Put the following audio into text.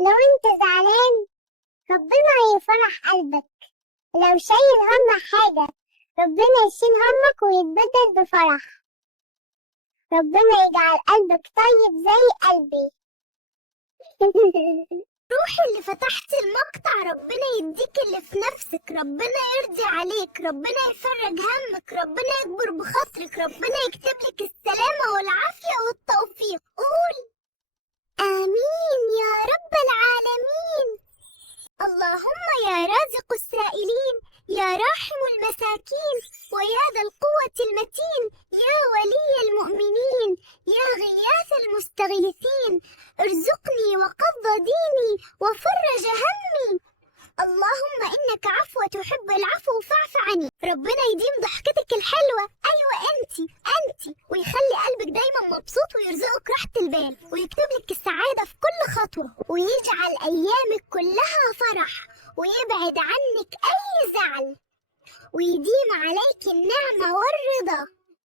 لو انت زعلان ربنا يفرح قلبك. لو شايل هم حاجة ربنا يشيل همك ويتبدل بفرح. ربنا يجعل قلبك طيب زي قلبي. روحي اللي فتحتي المقطع، ربنا يديك اللي في نفسك، ربنا يرضي عليك، ربنا يفرج همك، ربنا يكبر بخاطرك، ربنا يكتب لك السلامة والعافية والتوفيق. قول آمين يا رب العالمين. اللهم يا رازق السائلين، يا راحم المساكين، ويا ذا القوة المتين، يا ولي المؤمنين، يا غياث المستغيثين، ارزقني وقض ديني وفرج همي. اللهم إنك عفو تحب العفو فاعف عني. ربنا يديم ضحكتك الحلوة، أيوة أنتي، ويخلي قلبك دايما مبسوط، ويرزقك راحة البال، ويكتب لك السعادة في كل خطوة، ويجعل أيامك كلها فرح، ويبعد عنك أي زعل، ويديم عليك النعمة والرضا.